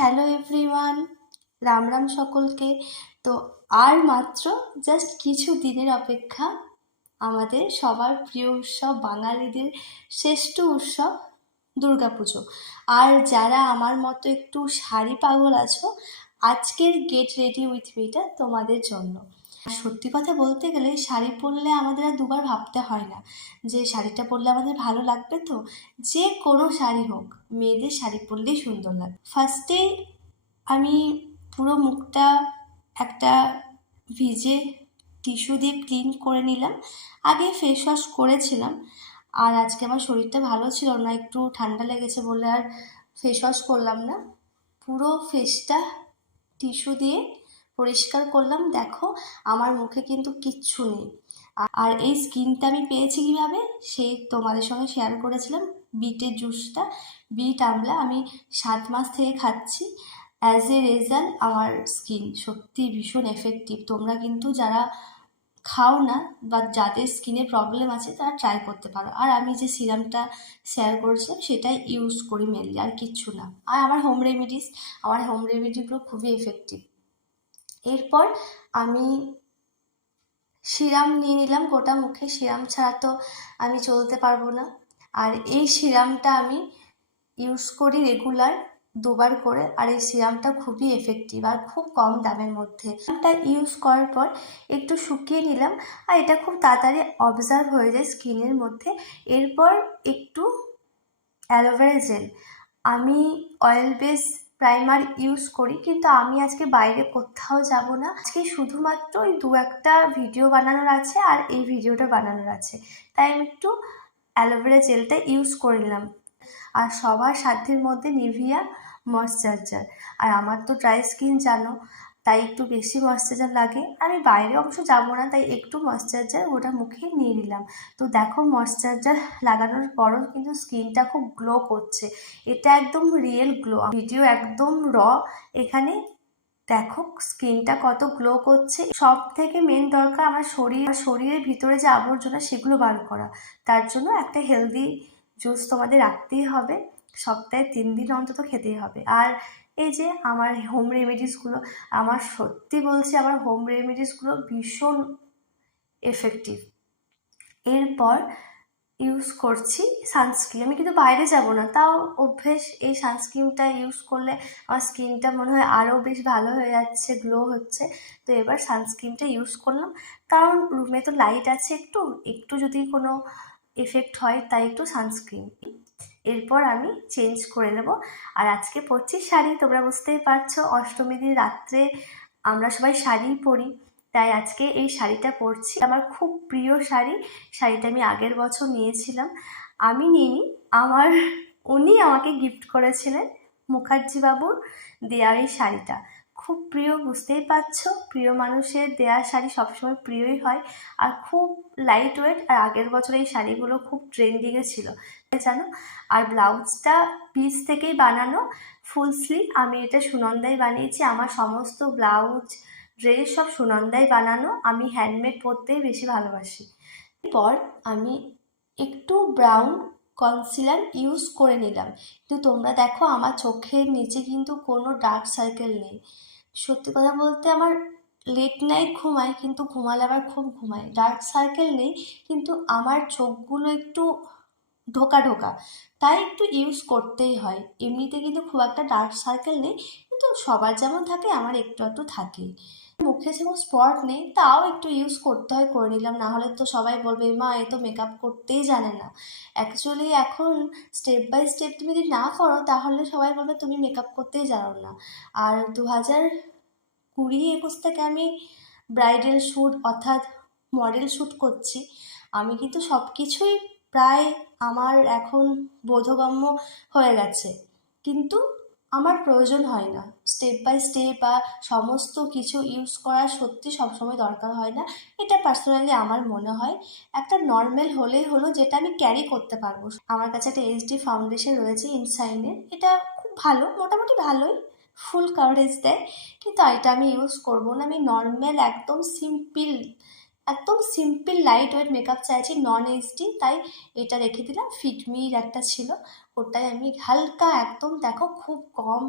Hello everyone, Ram Ram সকলকে। তো আর মাত্র জাস্ট কিছু দিনের অপেক্ষা আমাদের সবার প্রিয় উৎসব, বাঙালিদের শ্রেষ্ঠ উৎসব দুর্গাপুজো। আর যারা আমার মতো একটু শাড়ি পাগল আছো, আজকের গেট রেডি উইথ মিটা তোমাদের জন্য। সত্যি কথা বলতে গেলে শাড়ি পরলে আমাদের আর দুবার ভাবতে হয় না যে শাড়িটা পরলে আমাদের ভালো লাগবে তো। যে কোনো শাড়ি হোক, মেয়েদের শাড়ি পরলেই সুন্দর লাগে। ফার্স্টে আমি পুরো মুখটা একটা ভিজে টিস্যু দিয়ে ক্লিন করে নিলাম। আগে ফেস ওয়াশ করেছিলাম, আর আজকে আমার শরীরটা ভালো ছিল না, একটু ঠান্ডা লেগেছে বলে আর ফেস ওয়াশ করলাম না। পুরো ফেসটা টিস্যু দিয়ে পরিষ্কার করলাম, দেখো আমার মুখে কিন্তু কিচ্ছু নেই। আর এই স্কিনটা আমি পেয়েছি কীভাবে? সেই তোমাদের সঙ্গে শেয়ার করেছিলাম বিটের জুসটা, বিট আমলা আমি সাত মাস থেকে খাচ্ছি। অ্যাজ এ রেজাল্ট আমার স্কিন সত্যি ভীষণ এফেক্টিভ তোমরা কিন্তু যারা খাও না বা যাদের স্কিনে প্রবলেম আছে, তারা ট্রাই করতে পারো। আর আমি যে সিরামটা শেয়ার করেছিলাম, সেটাই ইউজ করি মেনলি আর কিচ্ছু না। আর আমার হোম রেমিডিস আমার হোম রেমিডিগুলো খুবই এফেক্টিভ এরপর আমি সিরাম নিয়ে নিলাম, গোটা মুখে সিরাম ছাড়া তো আমি চলতে পারব না। আর এই সিরামটা আমি ইউজ করি রেগুলার দুবার করে, আর এই সিরামটা খুবই এফেক্টিভ আর খুব কম দামের মধ্যে। সিরামটা ইউজ করার পর একটু শুকিয়ে নিলাম, আর এটা খুব তাড়াতাড়ি অবজার্ভ হয়ে যায় স্কিনের মধ্যে। এরপর একটু অ্যালোভেরা জেল আমি অয়েল বেস প্রাইমার ইউজ করি, কিন্তু আমি আজকে বাইরে কোথাও যাব না। আজকে শুধুমাত্র ওই দু একটা ভিডিও বানানোর আছে আর এই ভিডিওটা বানানোর আছে। তাই আমি একটু অ্যালোভেরা জেলটা ইউজ করে নিলাম আর সবার সাধ্যের মধ্যে নিভিয়া ময়শ্চারাইজার আর আমার তো ড্রাই স্কিন জানো। তাই একটু বেশি ময়শ্চারাইজার লাগে। আমি বাইরে অবশ্য যাব না, তাই একটু ময়শ্চারাইজার ওটা মুখে নিয়ে নিলাম। তো দেখো ময়শ্চারাইজার লাগানোর পরও কিন্তু স্কিনটা খুব গ্লো করছে। এটা একদম রিয়েল গ্লো ভিডিও একদম র। এখানে দেখো স্কিনটা কত গ্লো করছে। সব থেকে মেন দরকার আমার শরীর শরীরের ভিতরে যে আবর্জনা সেগুলো বার করা। তার জন্য একটা হেলদি জুস তোমাদের রাখতেই হবে। সপ্তাহে তিন দিন অন্তত খেতেই হবে। আর এই যে আমার হোম রেমেডিসগুলো আমার সত্যি বলছি আমার হোম রেমেডিসগুলো ভীষণ এফেক্টিভ এরপর ইউজ করছি সানস্ক্রিন আমি কিন্তু বাইরে যাব না, তাও অভ্যেস এই সানস্ক্রিনটা ইউজ করলে আমার স্কিনটা মনে হয় আরও বেশ ভালো হয়ে যাচ্ছে গ্লো হচ্ছে। তো এবার সানস্ক্রিনটা ইউজ করলাম। কারণ রুমে তো লাইট আছে একটু একটু যদি কোনো এফেক্ট হয় তাই একটু সানস্ক্রিন এরপর আমি চেঞ্জ করে নেব। আর আজকে পরছি শাড়ি, তোমরা বুঝতেই পারছ, অষ্টমী দিন রাত্রে আমরা সবাই শাড়িই পরি, তাই আজকে এই শাড়িটা পরছি। আমার খুব প্রিয় শাড়ি, শাড়িটা আমি আগের বছর নিয়েছিলাম। আমি নিইনি, আমার উনি আমাকে গিফট করেছিলেন মুখার্জি বাবুর দেওয়া এই শাড়িটা। খুব প্রিয়, বুঝতেই পারছ। প্রিয় মানুষের দেওয়া শাড়ি সবসময় প্রিয়ই হয়। আর খুব লাইট ওয়েট আর আগের বছর এই শাড়িগুলো খুব ট্রেন্ডিংয়ে ছিল। জানো? আর ব্লাউজটা পিস থেকেই বানানো ফুল স্লিভ আমি এটা সুনন্দাই বানিয়েছি। আমার সমস্ত ব্লাউজ ড্রেস সব সুনন্দাই বানানো। আমি হ্যান্ডমেড পরতেই বেশি ভালোবাসি। এরপর আমি একটু ব্রাউন কনসিলার ইউজ করে নিলাম। কিন্তু তোমরা দেখো, আমার চোখের নিচে কিন্তু কোনো ডার্ক সার্কেল নেই। সত্যি কথা বলতে আমার লেট নাইট ঘুমাই কিন্তু ঘুমালে আবার খুব ঘুমাই ডার্ক সার্কেল নেই, কিন্তু আমার চোখগুলো একটু ঢোকা ঢোকা। তাই একটু ইউজ করতেই হয়। এমনিতে কিন্তু খুব একটা ডার্ক সার্কেল নেই, কিন্তু সবার যেমন থাকে, আমার একটু একটু থাকেই মুখে সেরকম স্পট নেই, তাও একটু ইউজ করতে হয়, করে নিলাম। না হলে তো সবাই বলবে, মা, এ তো মেকআপ করতেই জানে না। অ্যাকচুয়ালি এখন স্টেপ বাই স্টেপ তুমি যদি না করো, তাহলে সবাই বলবে, তুমি মেকআপ করতেই জানো না। আর দু হাজার কুড়ি একুশ থেকে আমি ব্রাইডাল শ্যুট অর্থাৎ মডেল শ্যুট করছি। আমি কিন্তু সব কিছুই প্রায় আমার এখন বোধগম্য হয়ে গেছে। কিন্তু আমার প্রয়োজন হয় না। স্টেপ বাই স্টেপ বা সমস্ত কিছু ইউজ করা সত্যি সবসময় দরকার হয় না। এটা পার্সোনালি আমার মনে হয়। একটা নর্মাল হলেই হলো যেটা আমি ক্যারি করতে পারব। আমার কাছে একটা এইচডি ফাউন্ডেশন রয়েছে ইনসাইনের। এটা খুব ভালো, মোটামুটি ভালোই। ফুল কাভারেজ দেয়। কিন্তু এটা আমি ইউজ করব না। আমি নর্মাল একদম সিম্পল একদম সিম্পল লাইট ওয়েট মেকআপ চাইছি নন এইচডি তাই এটা রেখে দিলাম। ফিটমির একটা ছিল। ওটাই আমি হালকা, একদম দেখো, খুব কম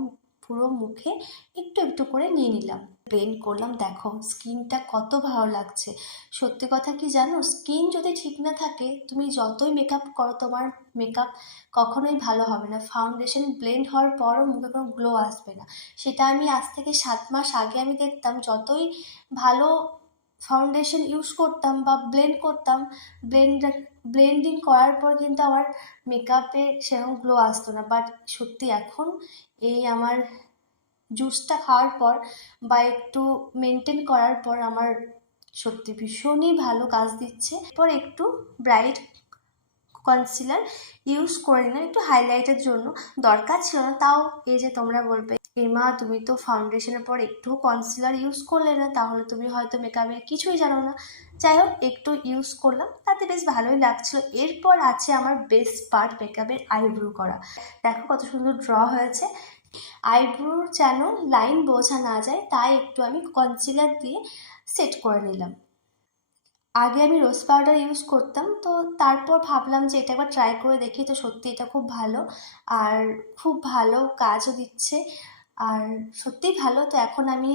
পুরো মুখে একটু একটু করে নিয়ে নিলাম। ব্লেন্ড করলাম, দেখো স্কিনটা কত ভালো লাগছে। সত্যি কথা কি জানো? স্কিন যদি ঠিক না থাকে, তুমি যতই মেকআপ করো, তোমার মেকআপ কখনোই ভালো হবে না। ফাউন্ডেশন ব্লেন্ড হওয়ার পরও মুখে কোনো গ্লো আসবে না। সেটা আমি আজ থেকে সাত মাস আগে আমি দেখতাম, যতই ভালো ফাউন্ডেশন ইউজ করতাম বা ব্লেন্ড করতাম ব্লেন্ড ব্লেন্ডিং করার পর কিন্তু আমার মেকআপে সেরকম গ্লো আসতো না। বাট সত্যি এখন এই আমার জুসটা খাওয়ার পর বা একটু মেনটেন করার পর আমার সত্যি ভীষণই ভালো কাজ দিচ্ছে। এরপর একটু ব্রাইট কনসিলার ইউজ করে নিলাম, একটু হাইলাইটের জন্য। দরকার ছিল না, তাও এই যে তোমরা বলবে এমা তুমি তো ফাউন্ডেশনের পর একটু কনসিলার ইউজ করলে না, তাহলে তুমি হয়তো মেকআপের কিছুই জানো না। যাই হোক, একটু ইউজ করলাম, তাতে বেশ ভালোই লাগছিল। এরপর আছে আমার বেস্ট পার্ট মেকআপের আইব্রু করা। দেখো কত সুন্দর ড্র হয়েছে। আইব্রোর যেন লাইন বোঝা না যায়, তাই একটু আমি কনসিলার দিয়ে সেট করে নিলাম। আগে আমি রোজ পাউডার ইউজ করতাম, তো তারপর ভাবলাম যে এটা একবার ট্রাই করে দেখি, তো সত্যি এটা খুব ভালো। আর খুব ভালো কাজও দিচ্ছে। আর সত্যিই ভালো, তো এখন আমি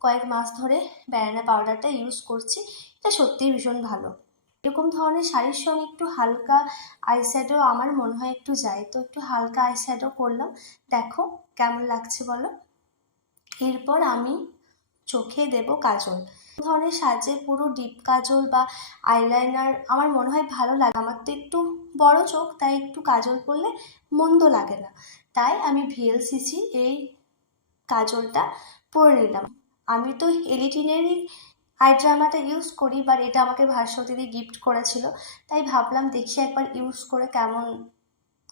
কয়েক মাস ধরে ব্যানানা পাউডারটা ইউজ করছি। এটা সত্যিই ভীষণ ভালো। এরকম ধরনের শাড়ির সঙ্গে একটু হালকা আইশ্যাডো আমার মনে হয় একটু যায়। তো একটু হালকা আইশ্যাডো করলাম। দেখো কেমন লাগছে বলো? এরপর আমি চোখে দেব কাজল। ধরনের সাজে পুরো ডিপ কাজল বা আইলাইনার আমার মনে হয় ভালো লাগে। আমার তো একটু বড় চোখ, তাই একটু কাজল করলে মন্দ লাগে না। তাই আমি ভিএলসিসি এই কাজলটা পরে নিলাম। আমি তো এলিটিনেরই আই ড্রামাটা ইউজ করি বাট এটা আমাকে ভাস্বতী দিয়ে গিফট করেছিল। তাই ভাবলাম দেখি একবার ইউজ করে কেমন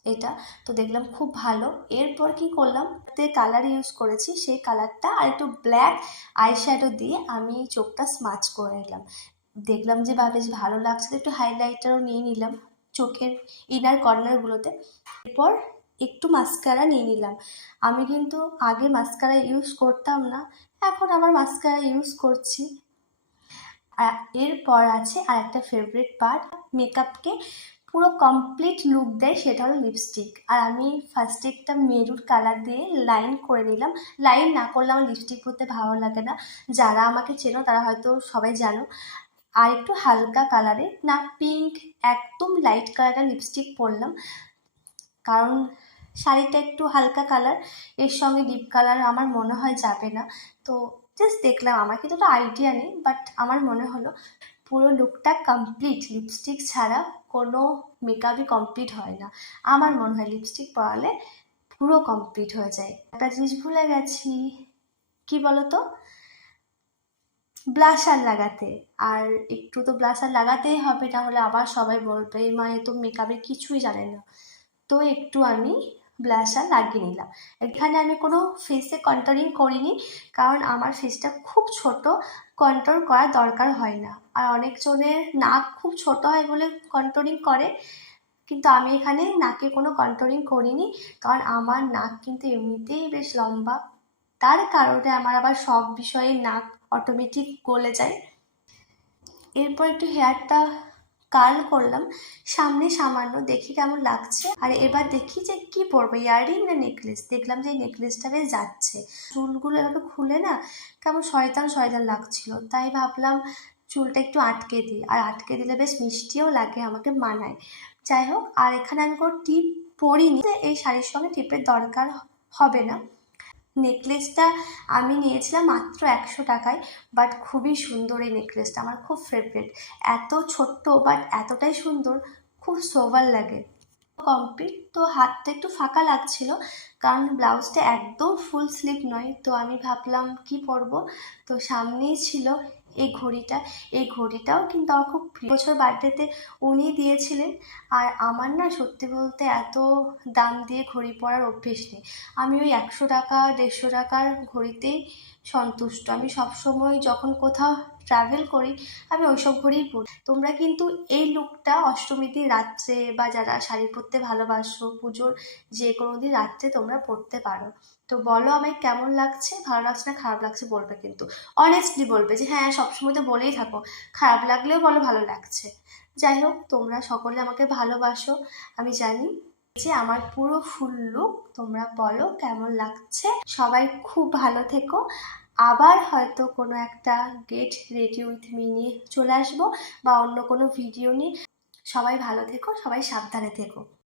এটা। তো দেখলাম খুব ভালো। এরপর কি করলাম? তে কালার ইউজ করেছি, সেই কালারটা আর একটু ব্ল্যাক আইশ্যাডো দিয়ে আমি চোখটা স্মাচ করে নিলাম। দেখলাম যে বা বেশ ভালো লাগছে একটু হাইলাইটারও নিয়ে নিলাম চোখের ইনার কর্নারগুলোতে এরপর একটু মাস্কারা নিয়ে নিলাম। আমি কিন্তু আগে মাস্কারা ইউজ করতাম না, এখন আমার মাস্কারা ইউজ করছি। এরপর আছে আর একটা ফেভারিট পার্ট মেকআপকে পুরো কমপ্লিট লুক দেয় সেটা হলো লিপস্টিক আর আমি ফার্স্টে একটা মেরুর কালার দিয়ে লাইন করে নিলাম। লাইন না করলে আমার লিপস্টিক পরতে ভালো লাগে না। যারা আমাকে চেনো তারা হয়তো সবাই জানো। আর একটু হালকা কালারে না পিঙ্ক একদম লাইট কালারের লিপস্টিক পরলাম। কারণ শাড়িটা একটু হালকা কালারের সঙ্গে ডিপ কালার আমার মনে হয় যাবে না। তো জাস্ট দেখলাম, আমার কিন্তু তো আইডিয়া নেই বাট আমার মনে হলো পুরো লুকটা কমপ্লিট লিপস্টিক ছাড়া কোনো মেকআপই কমপ্লিট হয় না। আমার মনে হয় লিপস্টিক পরালে পুরো কমপ্লিট হয়ে যায়। একটা জিনিস ভুলে গেছি, কি বলতো? ব্লাশার লাগাতে। আর একটু তো ব্লাশার লাগাতেই হবে তাহলে আবার সবাই বলবে, মা, এ তো মেকআপের কিছুই জানে না। তো একটু আমি ব্লাশার লাগিয়ে নিলাম। এখানে আমি কোনো ফেসে কন্ট্রোলিং করিনি, কারণ আমার ফেসটা খুব ছোট কন্ট্রোল করার দরকার হয় না। আর অনেকজনের নাক খুব ছোট হয় বলে কন্ট্রোলিং করে, কিন্তু আমি এখানে নাকে কোনো কন্ট্রোলিং করিনি, কারণ আমার নাক কিন্তু এমনিতেই বেশ লম্বা। তার কারণে আমার আবার সব বিষয়ে নাক অটোমেটিক গলে যায়। এরপর একটু হেয়ারটা কার্ল করলাম। সামনে সামান্য দেখি কেমন লাগছে। আর এবার দেখি যে কি পরবো ইয়াররিং না নেকলেস? দেখলাম যে নেকলেসটা বেশ যাচ্ছে। চুলগুলো এভাবে খুলে না, কেমন শয়তান শয়তান লাগছিল। তাই ভাবলাম চুলটা একটু আটকে দিই। আর আটকে দিলে বেশ মিষ্টিও লাগে, আমাকে মানায়। যাই হোক, আর এখানে আমি কোনো টিপ পরিনি। এই শাড়ির সঙ্গে টিপের দরকার হবে না। নেকলেসটা আমি নিয়েছিলাম মাত্র একশো টাকায় বাট খুবই সুন্দর এই নেকলেসটা, আমার খুব ফেভারিট এত ছোট্ট বাট এতটাই সুন্দর, খুব সোভার লাগে। কমপ্লিট তো হাতটা একটু ফাঁকা লাগছিল, কারণ ব্লাউজটা একদম ফুল স্লিভ নয়, তো আমি ভাবলাম কি পরবো? তো সামনেই ছিল এই ঘড়িটা, এই ঘড়িটাও কিন্তু আমার খুব প্রিয়। বছর বার্থডেতে উনি দিয়েছিলেন আর আমার না সত্যি বলতে এত দাম দিয়ে ঘড়ি পরার অভ্যেস নেই। আমি ওই একশো টাকা, দেড়শো টাকার ঘড়িতেই সন্তুষ্ট। আমি সবসময় যখন কোথাও ট্রাভেল করি, আমি ওইসব ঘড়িই পরি। তোমরা কিন্তু এই লুকটা অষ্টমীর দিন রাত্রে বা যারা শাড়ি পরতে ভালোবাসো, পুজোর যে কোনো দিন রাত্রে তোমরা পরতে পারো। তো বলো আমায় কেমন লাগছে? ভালো লাগছে না? খারাপ লাগছে বলবে কিন্তু। অনেস্টলি বলবে যে হ্যাঁ সবসময় তো বলেই থাকো। খারাপ লাগলেও বলো ভালো লাগছে। যাই হোক, তোমরা সকলে আমাকে ভালোবাসো। আমি জানি যে আমার পুরো ফুল লুক তোমরা বলো কেমন লাগছে। সবাই খুব ভালো থেকো। আবার হয়তো কোনো একটা গেট রেডি উইথ মি নিয়ে চলে আসব বা অন্য কোনো ভিডিও নিয়ে। সবাই ভালো থেকো, সবাই সাবধানে থেকো।